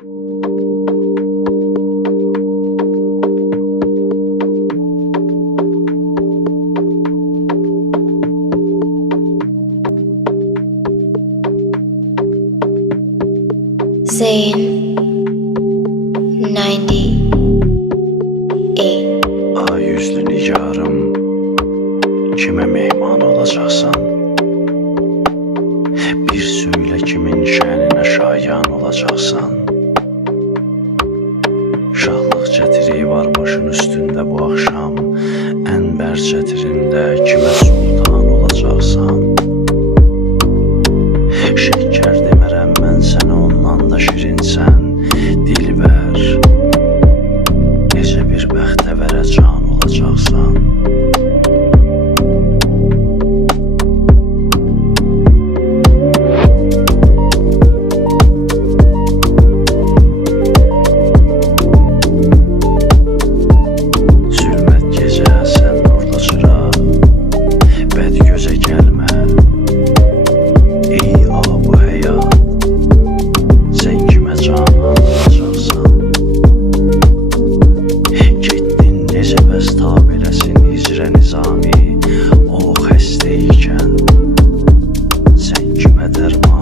Zayn 98. Ay yüzlü nigarım, kime mehman olacaksan? Bir söyle kimin şənine şayan olacaksan? Şahlıq çətiri var başın üstünde bu akşam, ənbər çətirində kime sultan olacaksan? Şeker demərəm mən sənə, ondan da şirinsən, dilbər. Necə bir bəxtəvərə can olacaqsan? Zülmət gecə sən nurlu çıraq, bəd gözə gəlmə. Ey bu həyat, sən kimə canan olacaqsan? Getdin necə bəs tab eləsin hicrə nizami, o xəstə ikən sən kimə dərman